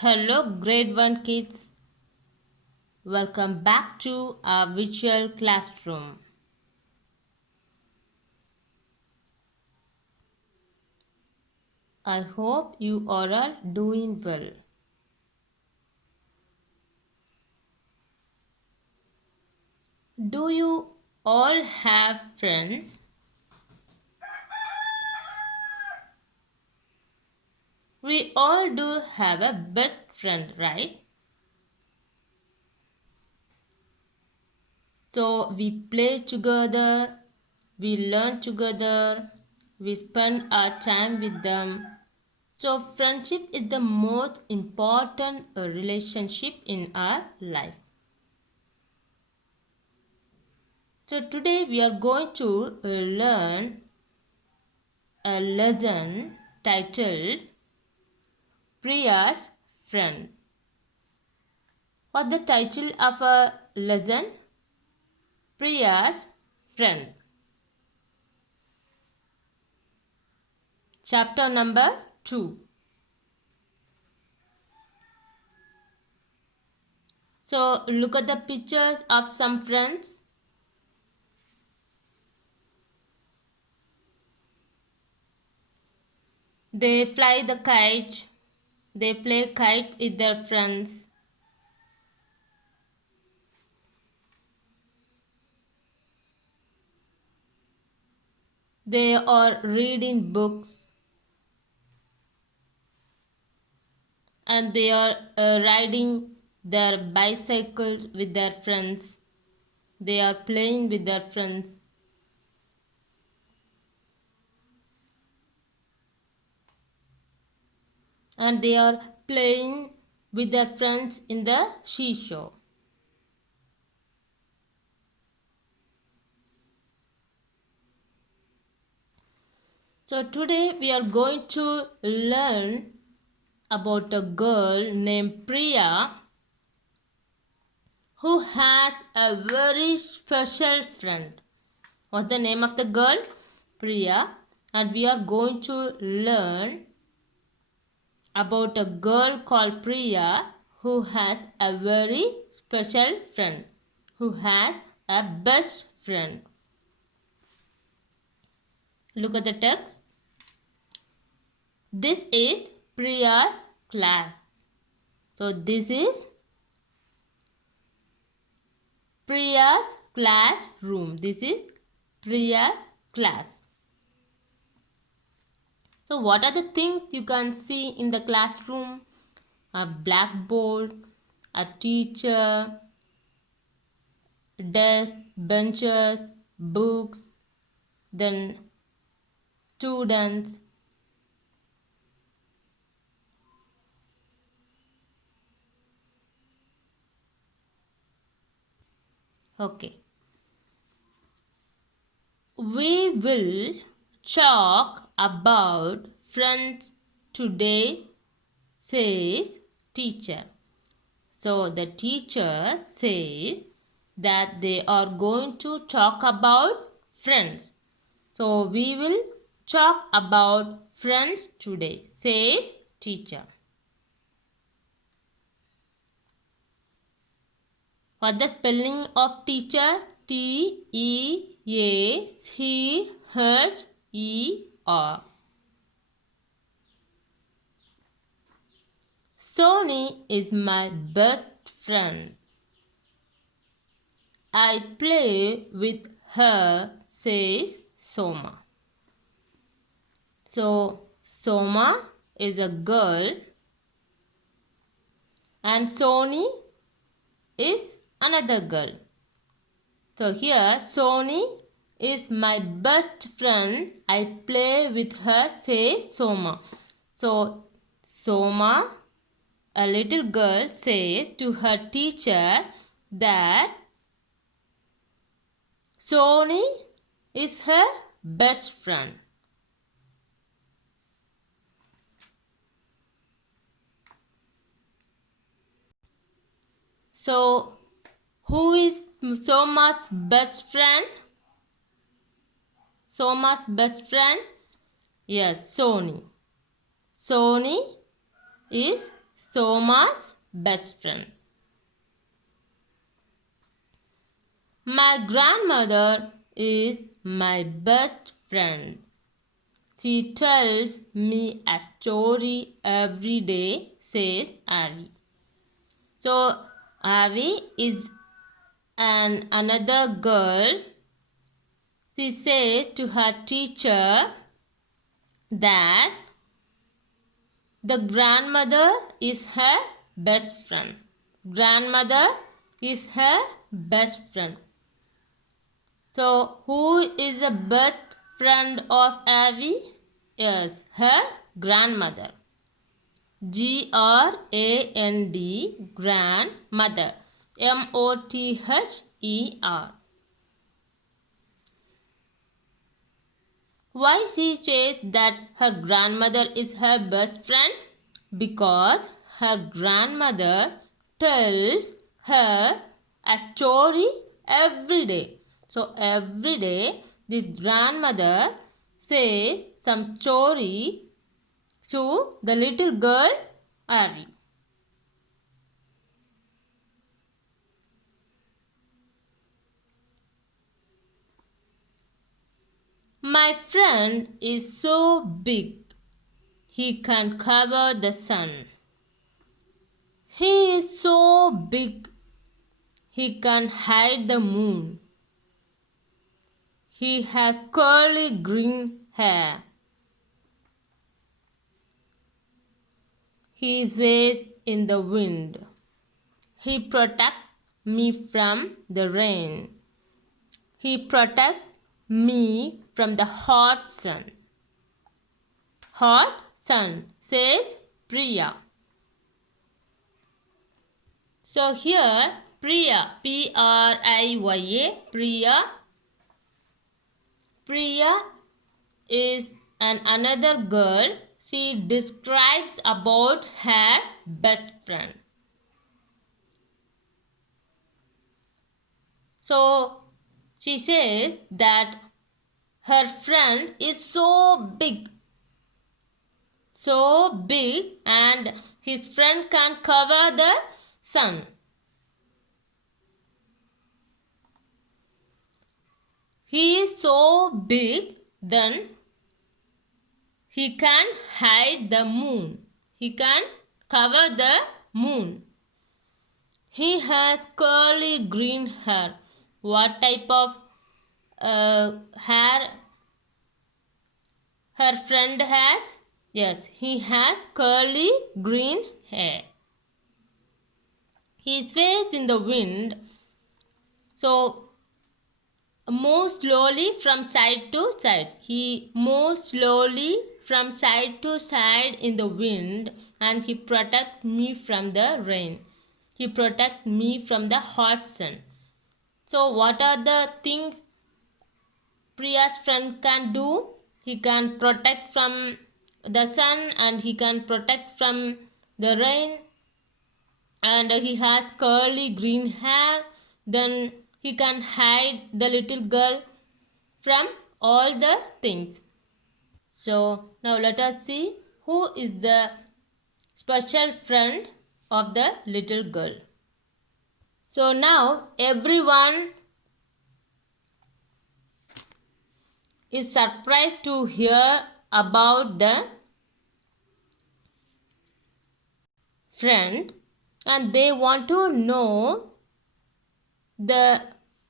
Hello, grade 1 kids. Welcome back to our virtual classroom. I hope you are all doing well. Do you all have friends? We all do have a best friend, right? So we play together, we learn together, we spend our time with them. So friendship is the most important relationship in our life. So today we are going to learn a lesson titled Priya's Friend. What's the title of a lesson? Priya's Friend. Chapter number 2. So look at the pictures of some friends. They fly the kite. They play kite with their friends. They are reading books. And they are riding their bicycles with their friends. They are playing with their friends. And they are playing with their friends in the seashore. So today we are going to learn about a girl named Priya who has a very special friend. What's the name of the girl? Priya. And we are going to learn about a girl called Priya who has a very special friend, who has a best friend. Look at the text. This is Priya's class. So this is Priya's classroom. This is Priya's class. So what are the things you can see in the classroom? A blackboard, a teacher, desk, benches, books, then students. Okay. We will talk about friends today, says teacher. So the teacher says that they are going to talk about friends. So we will talk about friends today, says teacher. What the spelling of teacher? Teacher. Sony is my best friend. I play with her, says Soma. So Soma is a girl and Sony is another girl. So here Sony is my best friend. I play with her, says Soma. So Soma, a little girl, says to her teacher that Sony is her best friend. So, who is Soma's best friend? Soma's best friend? Yes, Sony. Sony is Soma's best friend. My grandmother is my best friend. She tells me a story every day, says Avi. So, Avi is another girl. She says to her teacher that the grandmother is her best friend. Grandmother is her best friend. So, who is the best friend of Avi? Yes, her grandmother. Grand, grandmother. Mother. Why she says that her grandmother is her best friend? Because her grandmother tells her a story every day. So every day this grandmother says some story to the little girl Avi. My friend is so big, he can cover the sun. He is so big, he can hide the moon. He has curly green hair. He sways in the wind. He protects me from the rain. He protects me from the hot sun. Hot sun, says Priya. So here Priya, Priya, Priya is another girl. She describes about her best friend. So she says that her friend is so big, and his friend can cover the sun. He is so big, then he can hide the moon. He can cover the moon. He has curly green hair. What type of hair her friend has? Yes, he has curly green hair. He sways in the wind. So, moves slowly from side to side. He moves slowly from side to side in the wind, and he protects me from the rain. He protects me from the hot sun. So what are the things Priya's friend can do? He can protect from the sun, and he can protect from the rain, and he has curly green hair. Then he can hide the little girl from all the things. So now let us see who is the special friend of the little girl. So now everyone is surprised to hear about the friend, and they want to know the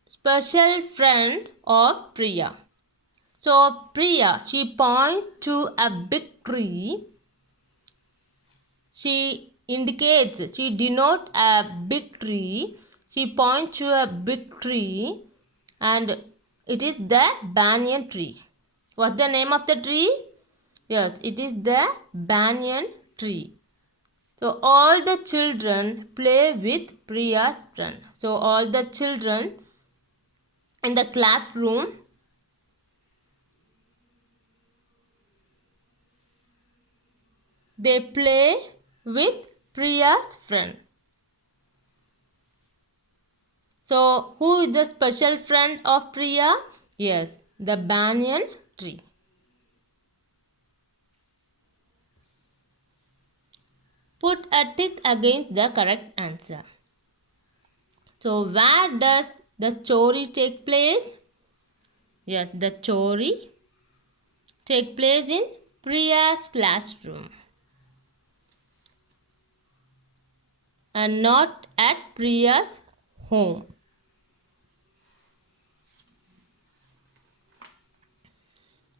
special friend of Priya. So Priya, she points to a big tree. She denotes a big tree. She points to a big tree, and it is the banyan tree. What's the name of the tree? Yes, it is the banyan tree. So all the children play with Priya's friend. So all the children in the classroom, they play with Priya's friend. So who is the special friend of Priya? Yes, the banyan tree. Put a tick against the correct answer. So, where does the story take place? Yes, the story take place in Priya's classroom and not at Priya's home.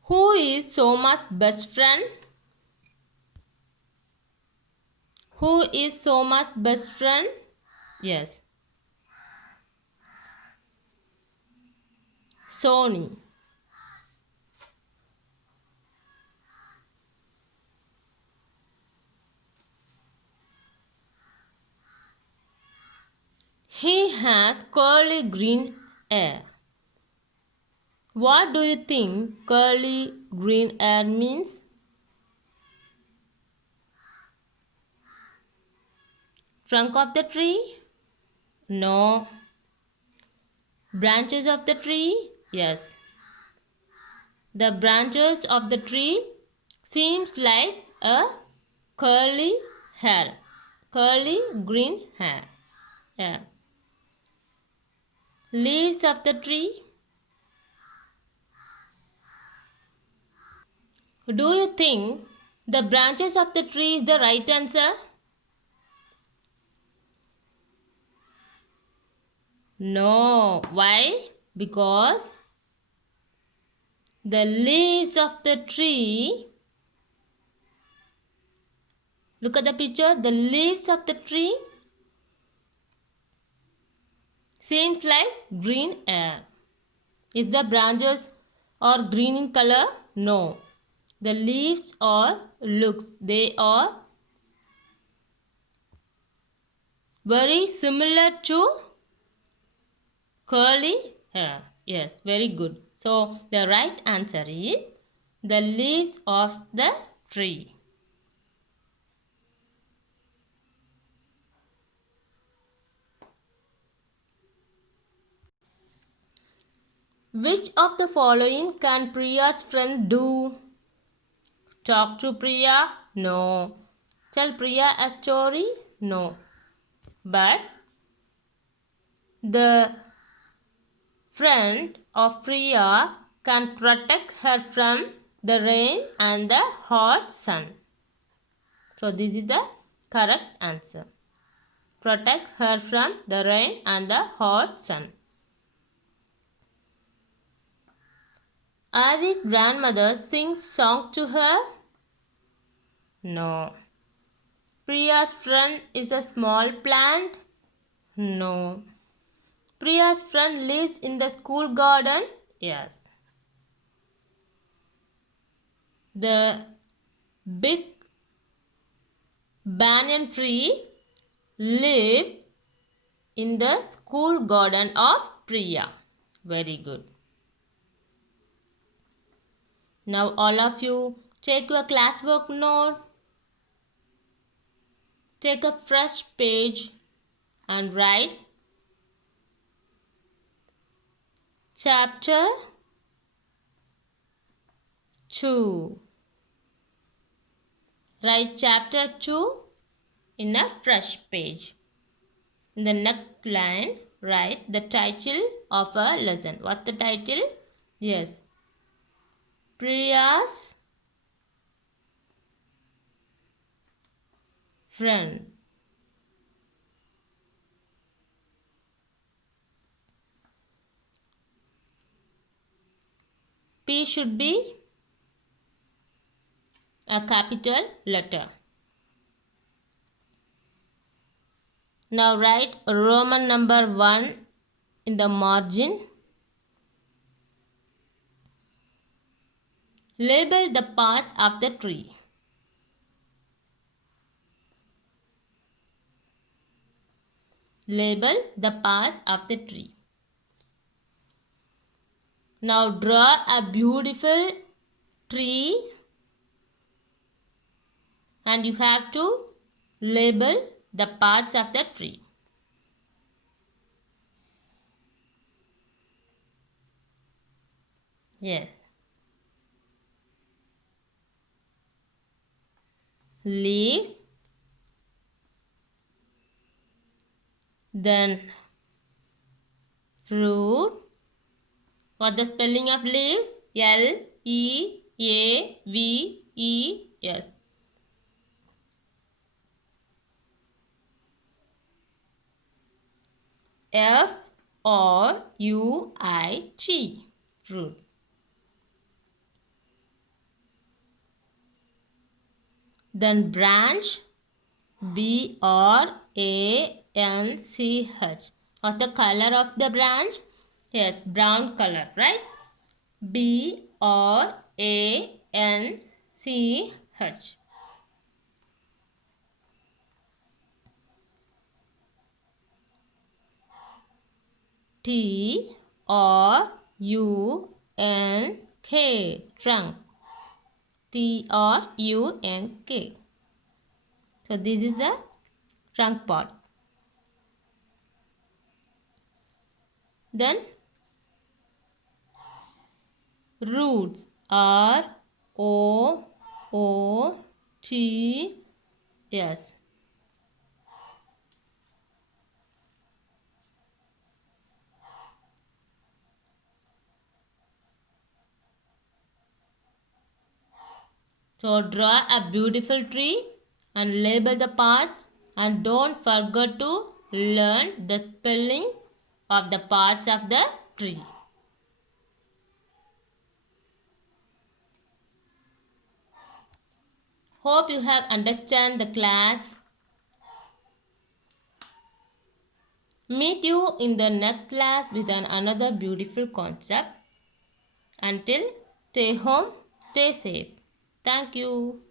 Who is Soma's best friend? Who is Soma's best friend? Yes, Sony. He has curly green hair. What do you think curly green hair means? Trunk of the tree? No. Branches of the tree? Yes. The branches of the tree seems like a curly hair. Curly green hair. Yeah. Leaves of the tree? Do you think the branches of the tree is the right answer? No. Why? Because the leaves of the tree, look at the picture, the leaves of the tree seems like green hair. Is the branches are green in color? No. The leaves are they are very similar to curly hair. Yes, very good. So the right answer is the leaves of the tree. Which of the following can Priya's friend do? Talk to Priya? No. Tell Priya a story? No. But the friend of Priya can protect her from the rain and the hot sun. So this is the correct answer. Protect her from the rain and the hot sun. Ivy's grandmother sings song to her? No. Priya's friend is a small plant? No. Priya's friend lives in the school garden? Yes. The big banyan tree live in the school garden of Priya. Very good. Now all of you take your classwork note. Take a fresh page and write chapter 2. Write chapter 2 in a fresh page. In the next line, write the title of a lesson. What's the title? Yes. Priya's friend. P should be a capital letter. Now write Roman number 1 in the margin. Label the parts of the tree. Label the parts of the tree. Now draw a beautiful tree and you have to label the parts of the tree. Yes. Leaves, Then fruit. What the spelling of leaves? Leaves. fruit. Fruit. Then branch. branch. What's the color of the branch? Yes, brown color, right? branch. trunk. trunk. So this is the trunk part. Then roots. roots. So draw a beautiful tree and label the parts, and don't forget to learn the spelling of the parts of the tree. Hope you have understand the class. Meet you in the next class with another beautiful concept. Until, stay home, stay safe. Thank you.